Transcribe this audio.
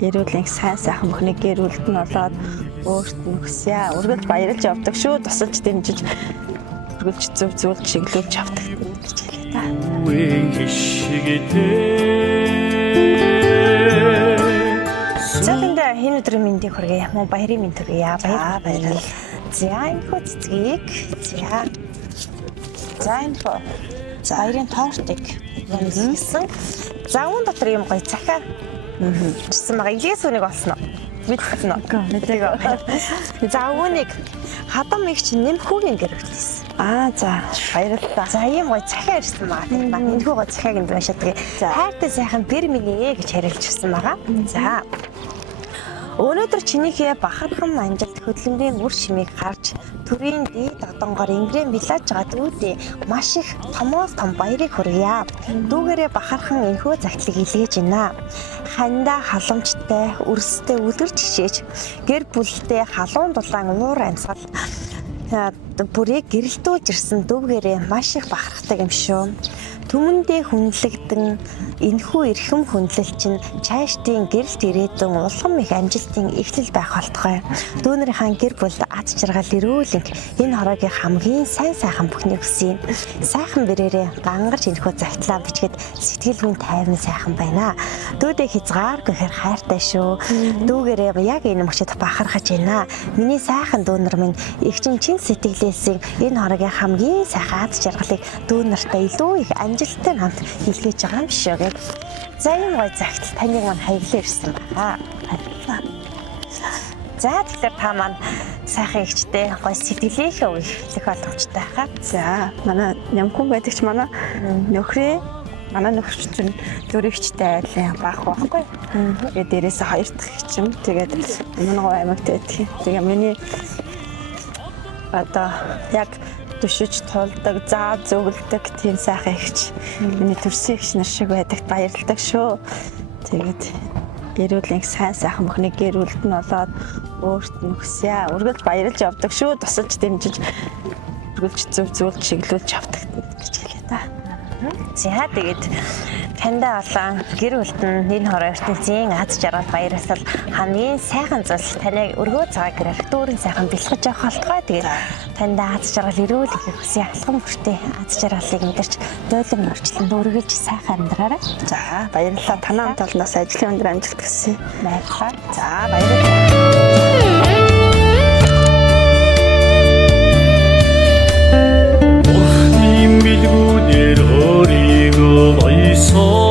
Эрүүл сайн сайхан бүхний гэр бүлд нь болоод өөрт нь хүсье. Үргэлж баярлж явдаг шүү. Тусалж дэмжиж үргэлж зөвлөж чиглүүлж явдаг гэж хэлээ та. Цаатанда энэ өдрийн мэндийг хүргэе. Мөн баярын мэнд хүргэе. Баярлалаа. За энэ хөө цэцгийг за энэ хөө баярын тортыг хийсэн. За уун дотор юм гоё цахаа чсэн байгаа. Илээс үнийг олсон уу? Мэдсэн үү? Мэдээгүй. За үүнийг хадам ихч нэмхүүгийн гэрэлтсэн. За баярлалаа. За ийм гоё цахаа ирсэн байгаа. Энэ хүү гоё цахааг энэ уншаадаг. Хайртай сайхан бэр минь гэж хариулж ирсэн байгаа. За өнөөдөр чинийхээ бахархан амжилт хөдөлмөрийн үр шимийг харж төрийн дээд одонгоор ингрэм билааж байгаа дүүдээ маш их томоос том баярыг хүргье. Дүүгээрээ бахархан энхөө загтлыг илгээж байна. Хандаа халамжтай, өрсөдөө үлгэр жишээж, гэр бүлтэй халуун дулаан уур амьсгал бүрийг гэрэлтүүлж ирсэн дүүгээрээ маш их бахархдаг юм шүү. Түмэндээ хүнлэгдэн энэхүү эрхэм хүндлэл чинь цаашдын гэрэлт ирээдүйн улам их амжилтын эхлэл байх болтугай. Дүүнэрийн гэр бүлд аз жаргал эрүүлэнг энэ хороогийн хамгийн сайн сайхан бүхнийг хүсье. Сайхан бэрээрээ гангарч энэхүү загтлаа бичгээд сэтгэл минь тайван сайхан байна. Дүүдээ хязгааргүй хэр хайртай шүү. Дүүгээрээ яг энэ мөчөд бахархаж байна. Миний сайхан дүүнэр минь их чин сэтгэлээсээ энэ хороогийн хамгийн сайхан аз жаргалыг дүүнэртэй илүү их амжилттай хамт илгээж байгаа юм шүү гэж. За энэ гоё загтал таныг маань хаяглаа ирсэн байна. За тэгэхээр та маань сайхан ихчтэй гоё сэтгэлийнхээ үе хэлэх боломжтой хаа. За манай нямхун байдагч манай нөхрөө манай нөхөрч чинь зөрөгчтэй айлын баах байхгүй. Тэгээд дээрээс хоёр дахь хичим. Тэгээд манай аймагт байдаг. Тэгээ миний одоо яг төшөж тулдаг, заа зөвлөдөг тийм сайхан ихч. Миний төрсөн ихч нар шиг байдагт баярлалаа шүү. Тэгээд эрүүл сайн сайхан бүхний гэр бүлд нь болоод өөрт нь хүсье. Үргэлж баярлж явдаг шүү. Тусалж дэмжиж үргэлж зөвлөж чиглүүлж явдаг гэж хэлээ та. За тэгээд таньда болон гэр бүлд нь энэ хороо ертөнцийн аз жаргал баярлал хамгийн сайхан зүйл таныг өргөө цагаан гэрээр дүүрэн сайхан бэлтгэж явах болтугай. Тэгээд таньда аз жаргал эрүүл их хүсье. Алхам хүртээ аз жаргалыг мэдэрч дойлон орчлон өргөж сайхан амьдраарай. За баярлалаа. Танай хамт олноос ажлын өндөр амжилт хүсье. Баярлалаа. За баярлалаа. Билгүүдээр өөрийгөө баясаа